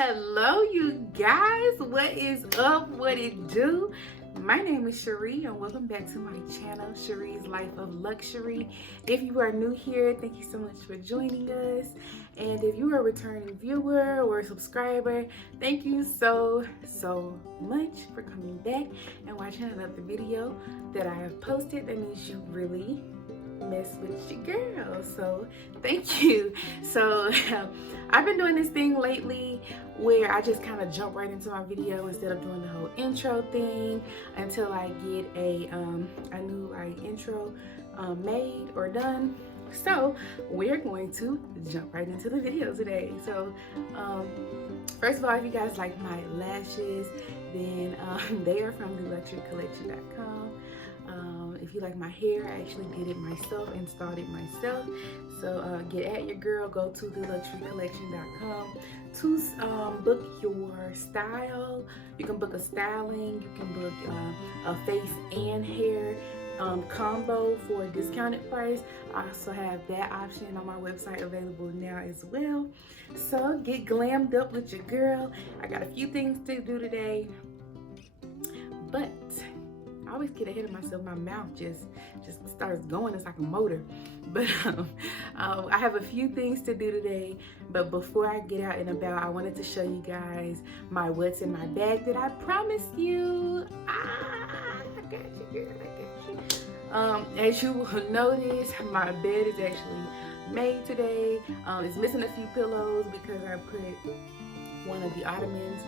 Hello you guys, what is up, what it do? My name is Cherie and welcome back to my channel, Cherie's Life of Luxury. If you are new here, thank you so much for joining us, and if you are a returning viewer or a subscriber, thank you so much for coming back and watching another video that I have posted. That means you really mess with your girl, so thank you. So I've been doing this thing lately where I just kind of jump right into my video instead of doing the whole intro thing until I get a new intro made or done. So we're going to jump right into the video today. So first of all, if you guys like my lashes, then they are from theluxurycollection.com. If you like my hair, I actually did it myself, installed it myself. So get at your girl, go to theluxurycollection.com to book your style. You can book a styling, you can book a face and hair combo for a discounted price. I also have that option on my website available now as well. So get glammed up with your girl. I got a few things to do today, but I always get ahead of myself. My mouth just starts going. It's like a motor. But I have a few things to do today. But before I get out and about, I wanted to show you guys my what's in my bag that I promised you. I got you, girl. I got you. As you will notice, my bed is actually made today. It's missing a few pillows because I put one of the ottomans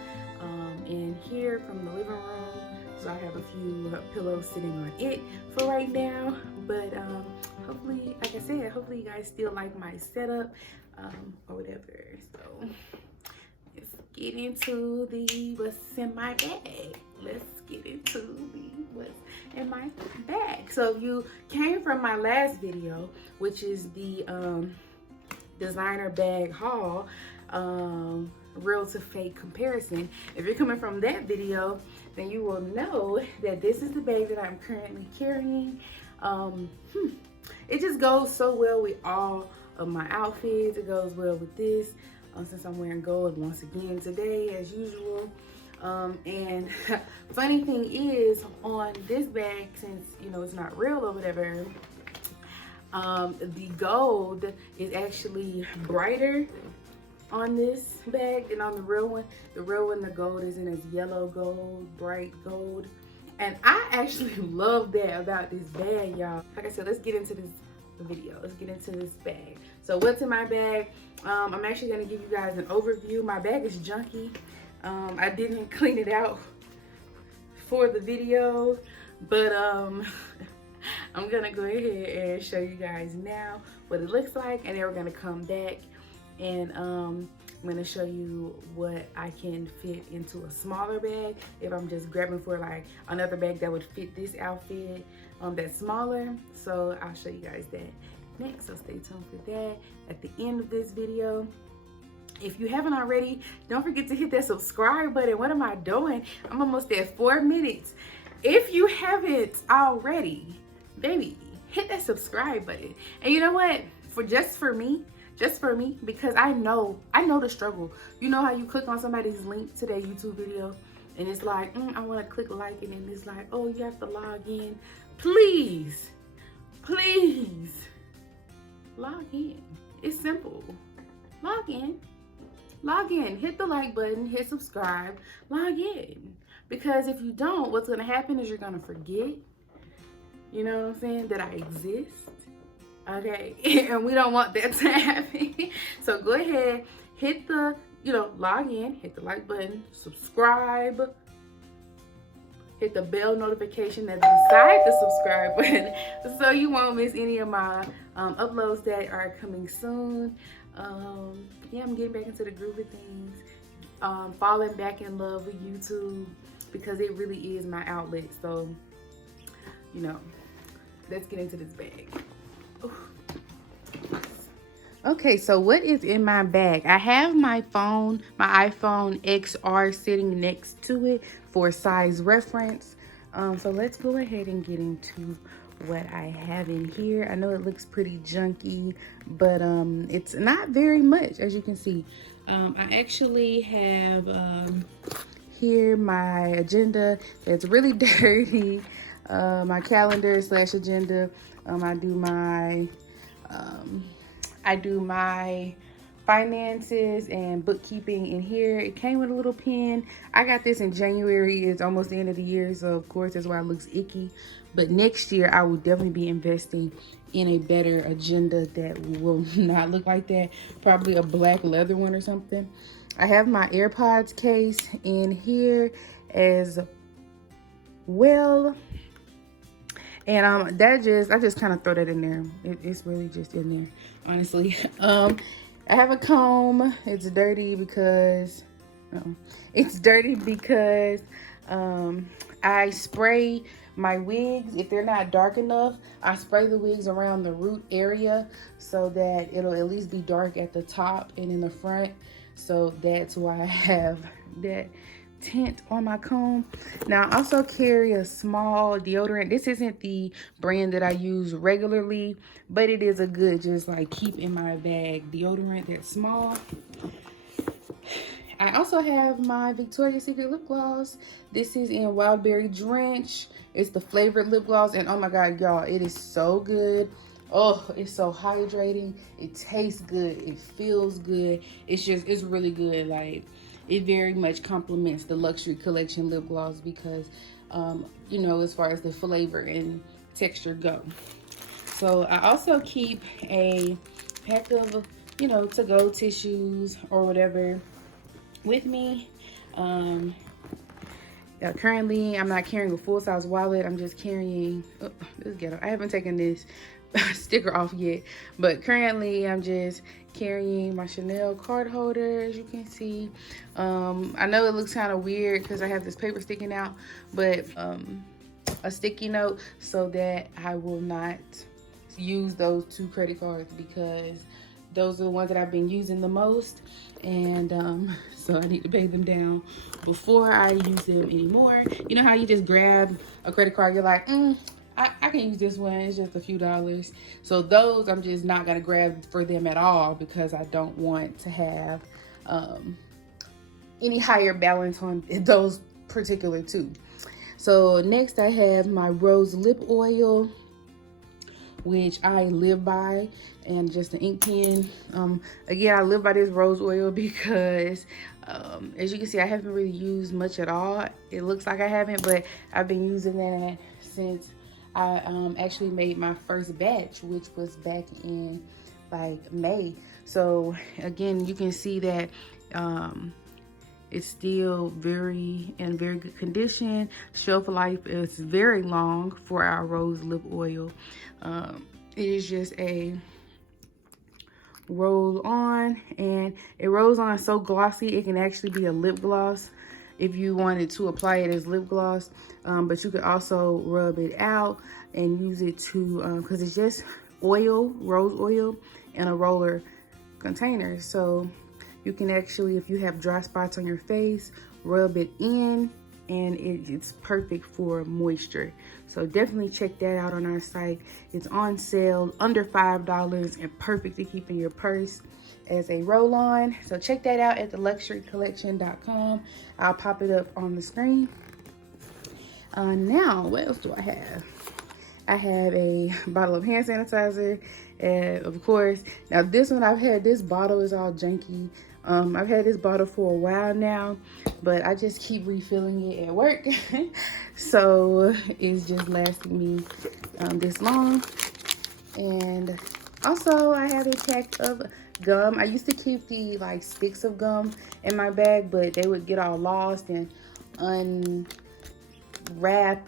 in here from the living room. So I have a few pillows sitting on it for right now, but hopefully, like I said, hopefully you guys still like my setup or whatever. So let's get into the what's in my bag. Let's get into the what's in my bag. So if you came from my last video, which is the designer bag haul, real to fake comparison, if you're coming from that video, then you will know that this is the bag that I'm currently carrying. It just goes so well with all of my outfits. It goes well with this since I'm wearing gold once again today as usual. And funny thing is, on this bag, since you know it's not real or whatever, the gold is actually brighter on this bag than on the real one. The real one, the gold is in as yellow gold, bright gold. And I actually love that about this bag, y'all. Like I said, let's get into this video. Let's get into this bag. So what's in my bag? I'm actually gonna give you guys an overview. My bag is junky. I didn't clean it out for the video, but I'm gonna go ahead and show you guys now what it looks like, and then we're gonna come back and I'm gonna show you what I can fit into a smaller bag if I'm just grabbing for like another bag that would fit this outfit that's smaller. So I'll show you guys that next, so stay tuned for that at the end of this video. If you haven't already, don't forget to hit that subscribe button. What am I doing? I'm almost at 4 minutes. If you haven't already, baby, hit that subscribe button. And you know what, just for me, because I know the struggle. You know how you click on somebody's link to their YouTube video and it's like, I want to click like it, and it's like, oh, you have to log in. Please log in. It's simple. Log in, hit the like button, hit subscribe, log in. Because if you don't, what's gonna happen is you're gonna forget, you know what I'm saying, that I exist. Okay, and we don't want that to happen. So go ahead, hit the, log in, hit the like button, subscribe, hit the bell notification that's beside the subscribe button so you won't miss any of my uploads that are coming soon. Yeah, I'm getting back into the groove of things, falling back in love with YouTube because it really is my outlet. So, let's get into this bag. Okay, so what is in my bag? I have my phone, my iPhone XR sitting next to it for size reference. So let's go ahead and get into what I have in here. I know it looks pretty junky, but it's not very much, as you can see. I actually have here my agenda that's really dirty. My calendar slash agenda. I do my finances and bookkeeping in here. It came with a little pen. I got this in January. It's almost the end of the year, so of course that's why it looks icky. But next year I will definitely be investing in a better agenda that will not look like that. Probably a black leather one or something. I have my AirPods case in here as well. And I just kind of throw that in there. It's really just in there, honestly. I have a comb. It's dirty because I spray my wigs. If they're not dark enough, I spray the wigs around the root area so that it'll at least be dark at the top and in the front. So that's why I have that tint on my comb. Now I also carry a small deodorant. This isn't the brand that I use regularly, but it is a good just like keep in my bag deodorant that's small. I also have my Victoria's Secret lip gloss. This is in Wildberry Drench. It's the flavored lip gloss, and oh my god, y'all, it is so good. Oh, it's so hydrating. It tastes good. It feels good. It's really good. Like, it very much complements the Luxury Collection lip gloss because, you know, as far as the flavor and texture go. So I also keep a pack of, you know, to-go tissues or whatever with me. Currently, I'm not carrying a full-size wallet. I'm just carrying, oh, this is ghetto. I haven't taken this sticker off yet, but currently I'm just carrying my Chanel card holder, as you can see. I know it looks kind of weird because I have this paper sticking out, but a sticky note so that I will not use those 2 credit cards because those are the ones that I've been using the most, and so I need to pay them down before I use them anymore. You know how you just grab a credit card, you're like, I can use this one, it's just a few dollars. So those I'm just not gonna grab for them at all because I don't want to have any higher balance on those particular 2. So next I have my rose lip oil, which I live by, and just an ink pen. Again, I live by this rose oil because as you can see, I haven't really used much at all. It looks like I haven't, but I've been using that since I actually made my first batch, which was back in like May. So again, you can see that it's still in very good condition. Shelf life is very long for our rose lip oil. It is just a roll on, and it rolls on so glossy it can actually be a lip gloss if you wanted to apply it as lip gloss, but you could also rub it out and use it to because it's just oil, rose oil, in a roller container. So you can actually, if you have dry spots on your face, rub it in, and it's perfect for moisture. So definitely check that out on our site. It's on sale, under $5, and perfect to keep in your purse as a roll-on. So check that out at theluxurycollection.com. I'll pop it up on the screen. Now, what else do I have? I have a bottle of hand sanitizer, and of course, now this one, I've had this bottle is all janky. I've had this bottle for a while now, but I just keep refilling it at work. So it's just lasting me this long. And also I have a pack of gum. I used to keep the like sticks of gum in my bag, but they would get all lost and unwrapped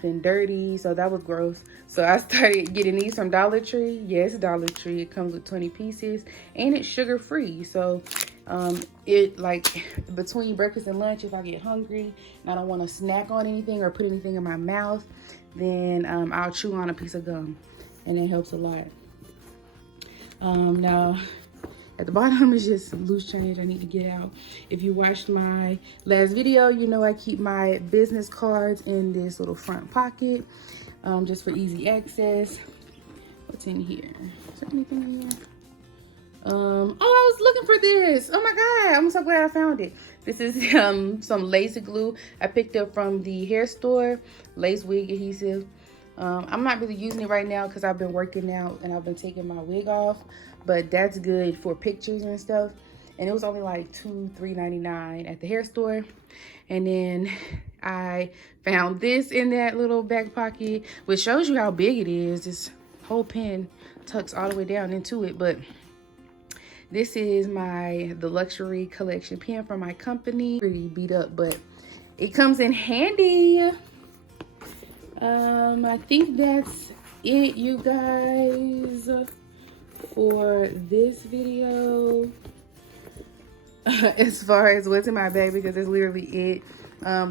and dirty, so that was gross. So I started getting these from Dollar Tree. Yes, Dollar Tree. It comes with 20 pieces and it's sugar free. So it like between breakfast and lunch, if I get hungry and I don't want to snack on anything or put anything in my mouth, then I'll chew on a piece of gum, and it helps a lot. Now at the bottom is just some loose change I need to get out. If you watched my last video, you know I keep my business cards in this little front pocket, just for easy access. What's in here? Is there anything in here? Oh, I was looking for this. Oh my God, I'm so glad I found it. This is some lazy glue I picked up from the hair store, lace wig adhesive. I'm not really using it right now because I've been working out and I've been taking my wig off, but that's good for pictures and stuff. And it was only like $3.99 at the hair store. And then I found this in that little back pocket, which shows you how big it is. This whole pen tucks all the way down into it. But this is the luxury collection pen from my company. Pretty beat up, but it comes in handy. I think that's it, you guys, for this video. As far as what's in my bag, because it's literally it.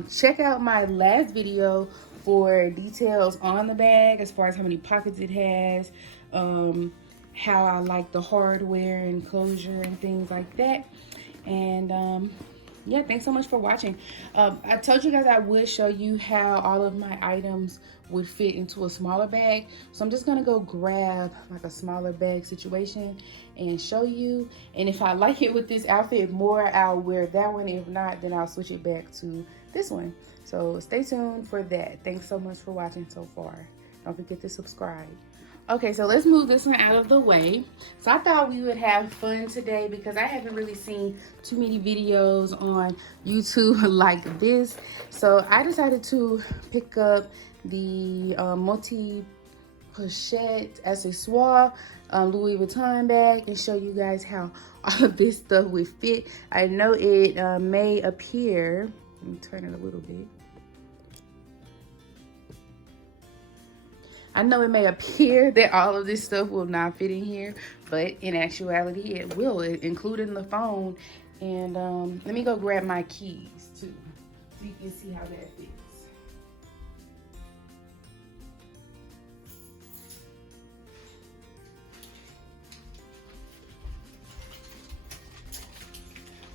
Check out my last video for details on the bag, as far as how many pockets it has, how I like the hardware and closure and things like that. And yeah, thanks so much for watching. I told you guys I would show you how all of my items would fit into a smaller bag, so I'm just gonna go grab like a smaller bag situation and show you. And if I like it with this outfit more, I'll wear that one. If not, then I'll switch it back to this one. So stay tuned for that. Thanks so much for watching so far. Don't forget to subscribe. Okay, so let's move this one out of the way. So I thought we would have fun today because I haven't really seen too many videos on YouTube like this. So I decided to pick up the multi Pochette accessoire Louis Vuitton bag and show you guys how all of this stuff would fit. I know it may appear, let me turn it a little bit. I know it may appear that all of this stuff will not fit in here, but in actuality it will, including the phone. And let me go grab my keys too, so you can see how that fits.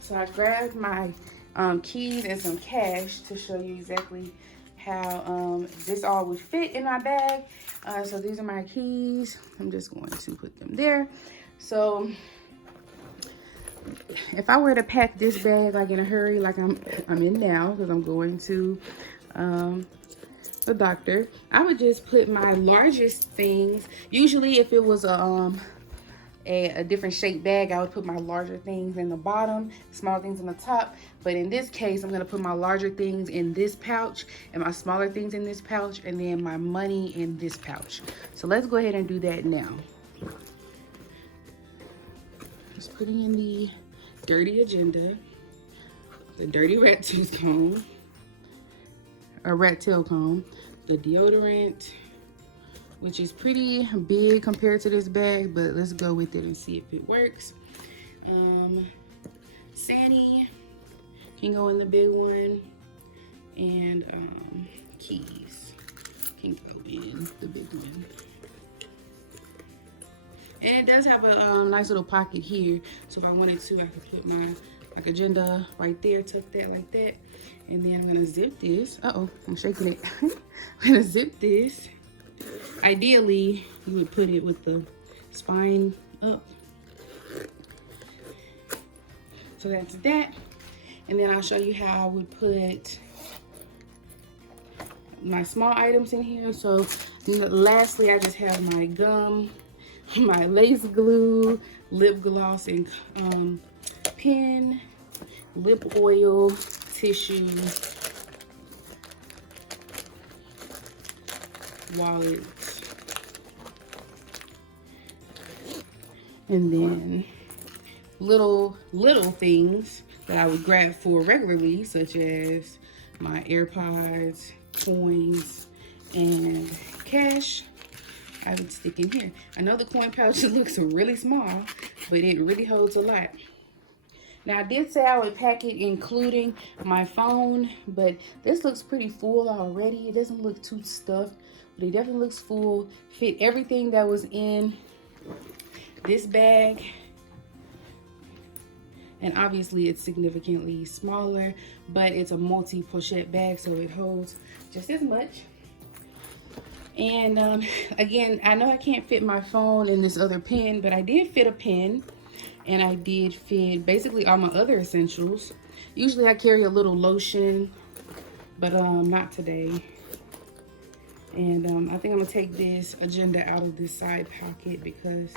So I grabbed my keys and some cash to show you exactly how this all would fit in my bag. So these are my keys. I'm just going to put them there. So if I were to pack this bag like in a hurry, like I'm in now, because I'm going to the doctor, I would just put my largest things. Usually if it was a different shaped bag, I would put my larger things in the bottom, small things in the top. But in this case, I'm gonna put my larger things in this pouch and my smaller things in this pouch, and then my money in this pouch. So let's go ahead and do that now. Just putting in the dirty agenda, the dirty rat tooth comb, or rat tail comb, the deodorant, which is pretty big compared to this bag, but let's go with it and see if it works. Sani can go in the big one, and keys can go in the big one. And it does have a nice little pocket here, so if I wanted to, I could put my agenda right there, tuck that like that, and then I'm gonna zip this. Uh-oh, I'm shaking it. I'm gonna zip this. Ideally, you would put it with the spine up. So that's that. And then I'll show you how I would put my small items in here. So lastly, I just have my gum, my lace glue, lip gloss, and pen, lip oil, tissue, wallet, and then little things that I would grab for regularly, such as my AirPods, coins, and cash. I would stick in here. I know the coin pouch looks really small, but it really holds a lot. Now I did say I would pack it including my phone, but this looks pretty full already. It doesn't look too stuffed, but it definitely looks full. Fit everything that was in this bag. And obviously it's significantly smaller, but it's a multi-pochette bag, so it holds just as much. And again, I know I can't fit my phone in this other pen, but I did fit a pen. and I did fit basically all my other essentials. Usually I carry a little lotion, but not today. And I think I'm gonna take this agenda out of this side pocket because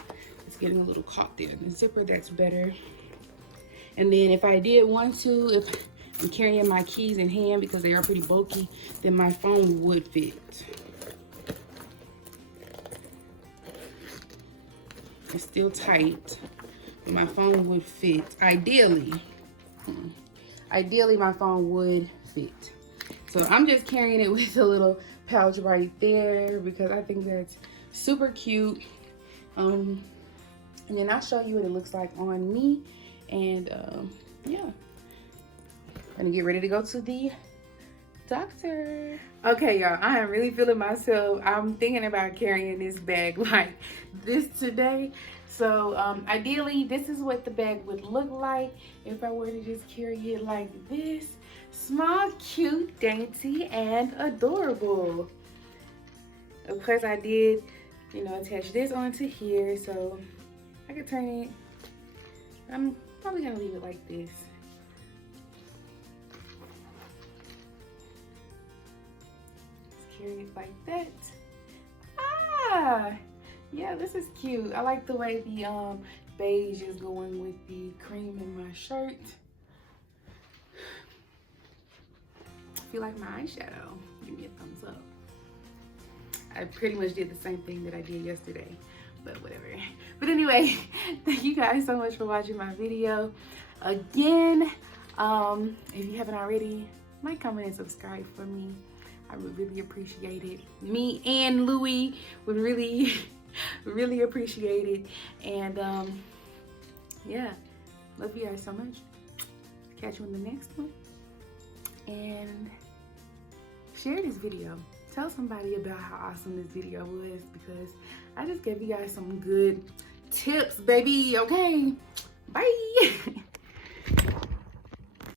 it's getting a little caught there in the zipper. That's better. And then if I did want to, if I'm carrying my keys in hand because they are pretty bulky, then my phone would fit. It's still tight, but my phone would fit. Ideally, my phone would fit. So I'm just carrying it with a little pouch right there because I think that's super cute. And then I'll show you what it looks like on me. And yeah, gonna get ready to go to the doctor. Okay, y'all, I am really feeling myself. I'm thinking about carrying this bag like this today. So ideally, this is what the bag would look like if I were to just carry it like this. Small, cute, dainty, and adorable. Of course, I did, you know, attach this onto here so I could turn it. I'm probably gonna leave it like this. Carry it like that. Ah, yeah, this is cute. I like the way the beige is going with the cream in my shirt. If you like my eyeshadow, give me a thumbs up. I pretty much did the same thing that I did yesterday, but whatever. But anyway, thank you guys so much for watching my video. Again, if you haven't already, like, comment, and subscribe for me. I would really appreciate it. Me and Louie would really, really appreciate it. And yeah, love you guys so much. Catch you in the next one. And share this video. Tell somebody about how awesome this video was because I just gave you guys some good tips, baby. Okay, bye.